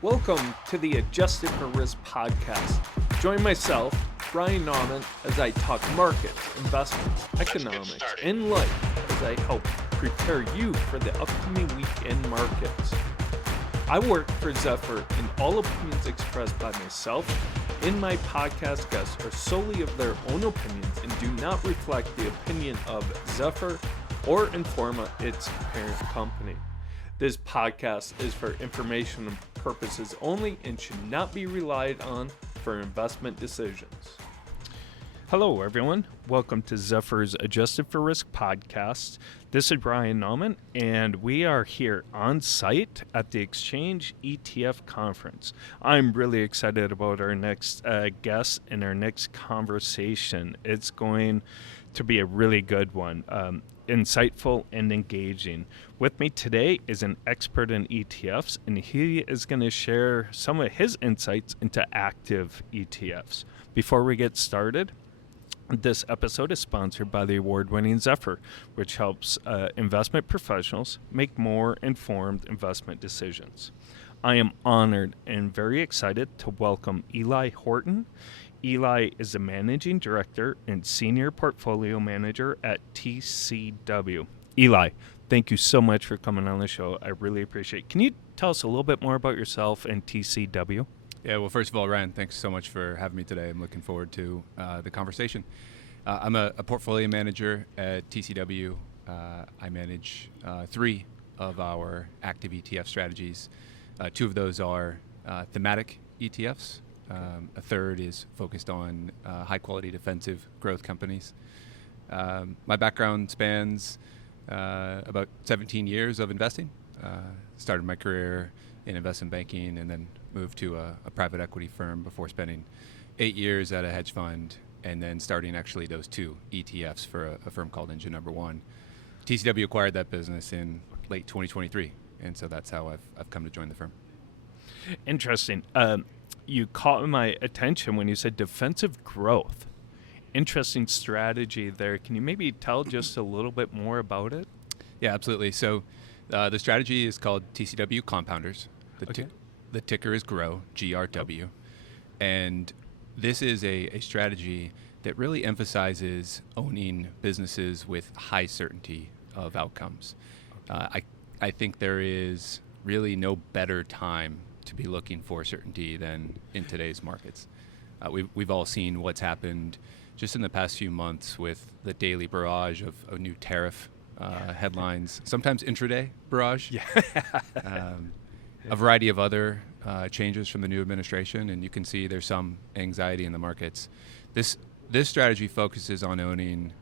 Welcome to the Adjusted for Risk podcast. Join myself, Brian Nauman, as I talk markets, investments, economics, and life as I help prepare you for the upcoming weekend markets. I work for Zephyr, and all opinions expressed by myself and my podcast guests are solely of their own opinions and do not reflect the opinion of Zephyr or Informa, its parent company. This podcast is for informational purposes only and should not be relied on for investment decisions. Hello, everyone. Welcome to Zephyr's Adjusted for Risk podcast. This is Brian Nauman, and we are here on site at the Exchange ETF conference. I'm really excited about our next guest and our next conversation. It's going to be a really good one. Insightful and engaging. With me today is an expert in ETFs, and he is going to share some of his insights into active ETFs. Before we get started, this episode is sponsored by the award-winning Zephyr, which helps investment professionals make more informed investment decisions. I am honored and very excited to welcome Eli Horton. Eli is the Managing Director and Senior Portfolio Manager at TCW. Eli, thank you so much for coming on the show. I really appreciate it. Can you tell us a little bit more about yourself and TCW? Yeah, well, first of all, Ryan, thanks so much for having me today. I'm looking forward to the conversation. I'm a portfolio manager at TCW. I manage 3 of our active ETF strategies. 2 of those are thematic ETFs. A third is focused on high-quality defensive growth companies. My background spans about 17 years of investing. Started my career in investment banking and then moved to a private equity firm before spending 8 years at a hedge fund and then starting actually those 2 ETFs for a firm called Engine Number One. TCW acquired that business in late 2023, and so that's how I've come to join the firm. Interesting. You caught my attention when you said defensive growth. Interesting strategy there. Can you maybe tell just a little bit more about it? Yeah, absolutely. So the strategy is called TCW Compounders. The ticker is GROW, GRW. And this is a strategy that really emphasizes owning businesses with high certainty of outcomes. I think there is really no better time to be looking for certainty than in today's markets. We've all seen what's happened just in the past few months with the daily barrage of new tariff headlines, sometimes intraday barrage, a variety of other changes from the new administration, and you can see there's some anxiety in the markets. This strategy focuses on owning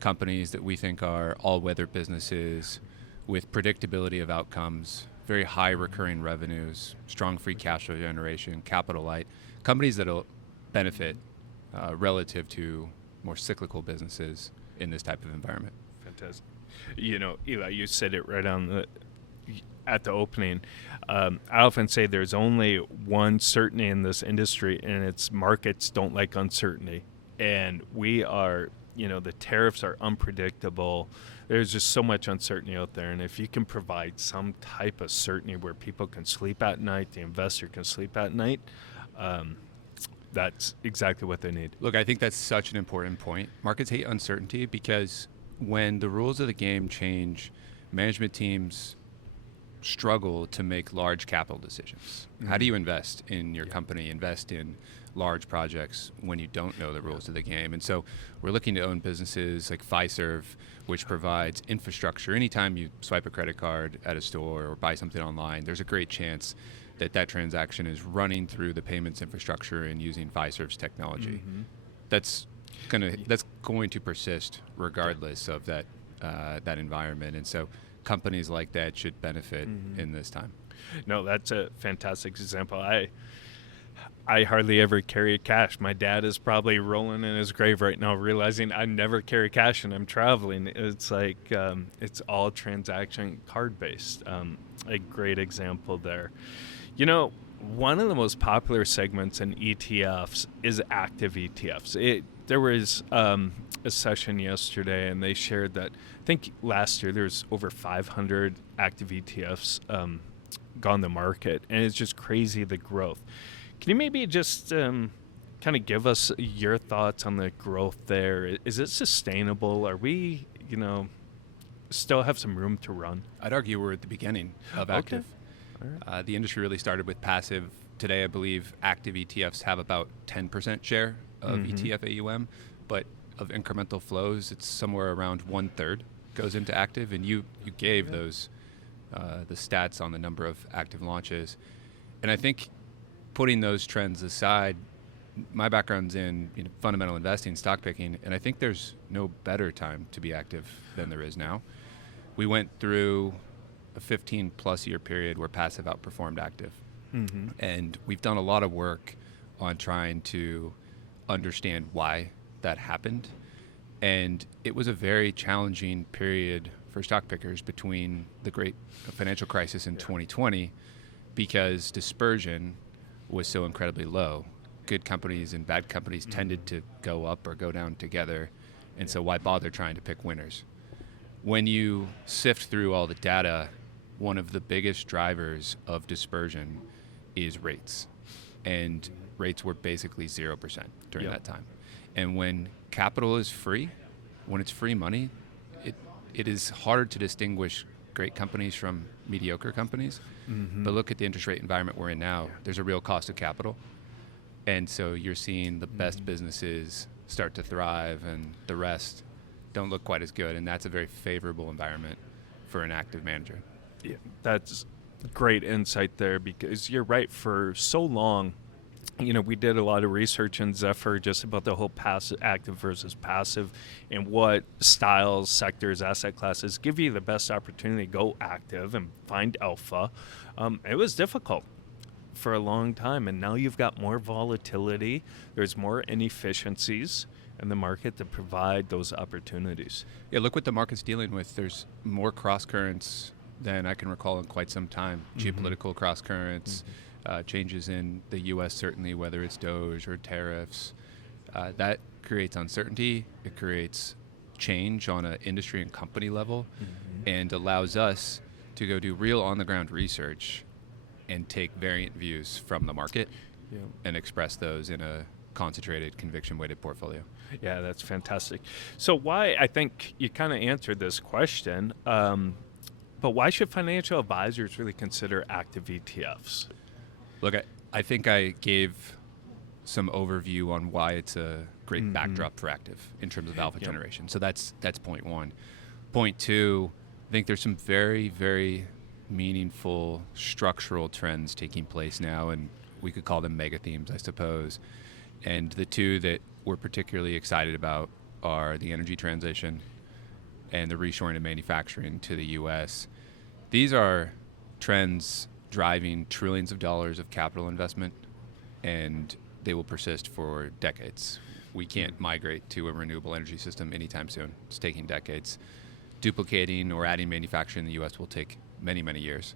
companies that we think are all-weather businesses with predictability of outcomes, very high recurring revenues, strong free cash flow generation, capital light, companies that will benefit relative to more cyclical businesses in this type of environment. Fantastic. You know, Eli, you said it right at the opening. I often say there's only one certainty in this industry, and it's markets don't like uncertainty. And we are, the tariffs are unpredictable. There's just so much uncertainty out there. And if you can provide some type of certainty where people can sleep at night, the investor can sleep at night, that's exactly what they need. Look, I think that's such an important point. Markets hate uncertainty because when the rules of the game change, management teams struggle to make large capital decisions. Mm-hmm. How do you invest in your company, invest in large projects when you don't know the rules of the game? And so we're looking to own businesses like Fiserv, which provides infrastructure. Anytime you swipe a credit card at a store or buy something online, there's a great chance that transaction is running through the payments infrastructure and using Fiserv's technology. Mm-hmm. That's going to persist regardless of that environment. And so companies like that should benefit in this time. No, that's a fantastic example. I hardly ever carry cash. My dad is probably rolling in his grave right now realizing I never carry cash and I'm traveling. It's like it's all transaction card-based. A great example there. One of the most popular segments in ETFs is active ETFs. There was a session yesterday, and they shared that I think last year there was over 500 active ETFs gone the market, and it's just crazy the growth. Can you maybe just kind of give us your thoughts on the growth there? Is it sustainable? Are we, still have some room to run? I'd argue we're at the beginning of active. All right. The industry really started with passive. Today, I believe active ETFs have about 10% share of ETF AUM, but of incremental flows, it's somewhere around 1/3 goes into active. And you gave those the stats on the number of active launches, and I think putting those trends aside, my background's in fundamental investing, stock picking, and I think there's no better time to be active than there is now. We went through a 15-plus year period where passive outperformed active. And we've done a lot of work on trying to understand why that happened. And it was a very challenging period for stock pickers between the great financial crisis in 2020 because dispersion was so incredibly low. Good companies and bad companies tended to go up or go down together. And so why bother trying to pick winners? When you sift through all the data, one of the biggest drivers of dispersion is rates. And rates were basically 0% during that time. And when capital is free, when it's free money, it is hard to distinguish great companies from mediocre companies. But look at the interest rate environment we're in now. There's a real cost of capital. And so you're seeing the best businesses start to thrive and the rest don't look quite as good. And that's a very favorable environment for an active manager. Yeah, that's great insight there, because you're right. For so long, we did a lot of research in Zephyr just about the whole active versus passive and what styles, sectors, asset classes give you the best opportunity to go active and find alpha. It was difficult for a long time, and now you've got more volatility. There's more inefficiencies in the market to provide those opportunities. Yeah, look what the market's dealing with. There's more cross currents than I can recall in quite some time. Geopolitical cross currents, changes in the U.S. certainly, whether it's DOGE or tariffs. That creates uncertainty. It creates change on an industry and company level, and allows us to go do real on-the-ground research and take variant views from the market and express those in a concentrated, conviction-weighted portfolio. Yeah, that's fantastic. So why, I think you kind of answered this question, but why should financial advisors really consider active ETFs? Look, I think I gave some overview on why it's a great backdrop for active in terms of alpha generation. So that's point one. Point two, I think there's some very, very meaningful structural trends taking place now, and we could call them mega themes, I suppose. And the two that we're particularly excited about are the energy transition and the reshoring of manufacturing to the U.S. These are trends driving trillions of dollars of capital investment, and they will persist for decades. We can't migrate to a renewable energy system anytime soon. It's taking decades. Duplicating or adding manufacturing in the U.S. will take many, many years.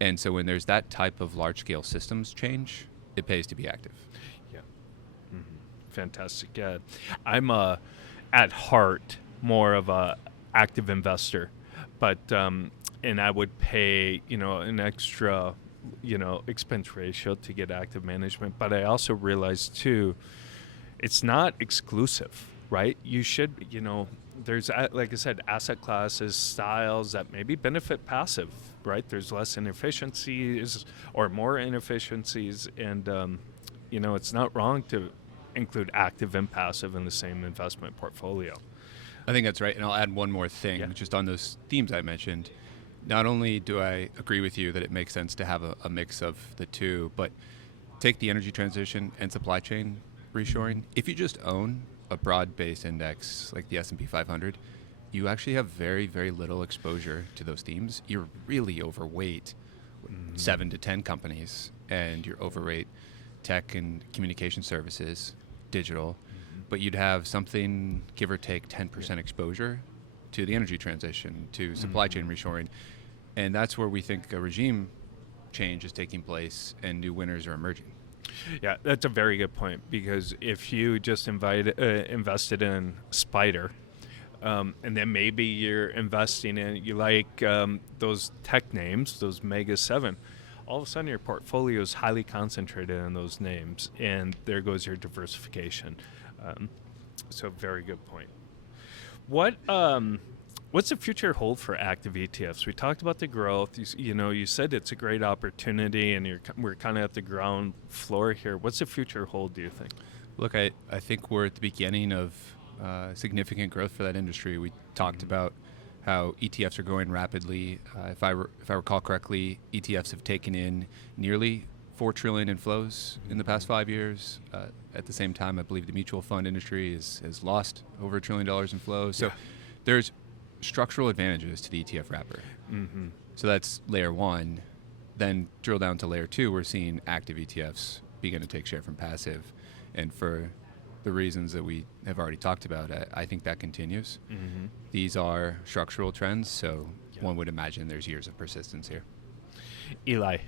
And so when there's that type of large-scale systems change, it pays to be active. Yeah. Fantastic. Yeah. I'm at heart more of a active investor, but and I would pay an extra expense ratio to get active management. But I also realize too, it's not exclusive, right? You should there's, like I said, asset classes, styles that maybe benefit passive, right? There's less inefficiencies or more inefficiencies, and it's not wrong to include active and passive in the same investment portfolio. I think that's right, and I'll add one more thing, just on those themes I mentioned. Not only do I agree with you that it makes sense to have a mix of the two, but take the energy transition and supply chain reshoring. If you just own a broad-based index like the S&P 500, you actually have very, very little exposure to those themes. You're really overweight 7 to 10 companies, and you're overweight tech and communication services, digital, but you'd have something, give or take 10% exposure to the energy transition, to supply chain reshoring. And that's where we think a regime change is taking place and new winners are emerging. Yeah, that's a very good point, because if you just invested in Spider, and then maybe you're investing in, you like those tech names, those Mega 7, all of a sudden your portfolio is highly concentrated in those names, and there goes your diversification. So very good point. What's the future hold for active ETFs? We talked about the growth. You said it's a great opportunity, and we're kind of at the ground floor here. What's the future hold, do you think? Look, I think we're at the beginning of significant growth for that industry. We talked about how ETFs are growing rapidly. If I recall correctly, ETFs have taken in nearly $4 trillion in flows in the past 5 years. At the same time, I believe the mutual fund industry has lost over $1 trillion in flows. So there's structural advantages to the ETF wrapper. Mm-hmm. So that's layer one. Then drill down to layer two, we're seeing active ETFs begin to take share from passive. And for the reasons that we have already talked about, I think that continues. Mm-hmm. These are structural trends, so one would imagine there's years of persistence here. Eli,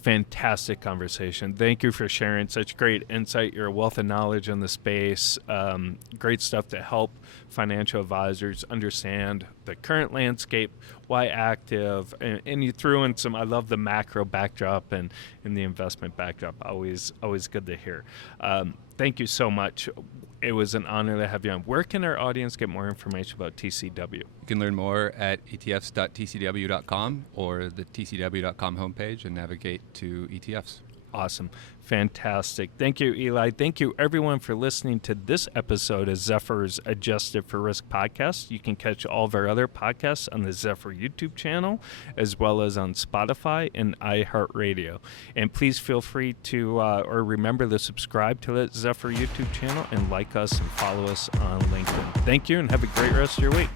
fantastic conversation. Thank you for sharing such great insight. You're a wealth of knowledge in the space. Great stuff to help financial advisors understand the current landscape, why active, and you threw in some, I love the macro backdrop and the investment backdrop. Always good to hear. Thank you so much. It was an honor to have you on. Where can our audience get more information about TCW? You can learn more at etfs.tcw.com or the tcw.com homepage and navigate to ETFs. Awesome. Fantastic. Thank you, Eli. Thank you, everyone, for listening to this episode of Zephyr's Adjusted for Risk podcast. You can catch all of our other podcasts on the Zephyr YouTube channel, as well as on Spotify and iHeartRadio. And please feel free to, or remember to subscribe to the Zephyr YouTube channel and like us and follow us on LinkedIn. Thank you, and have a great rest of your week.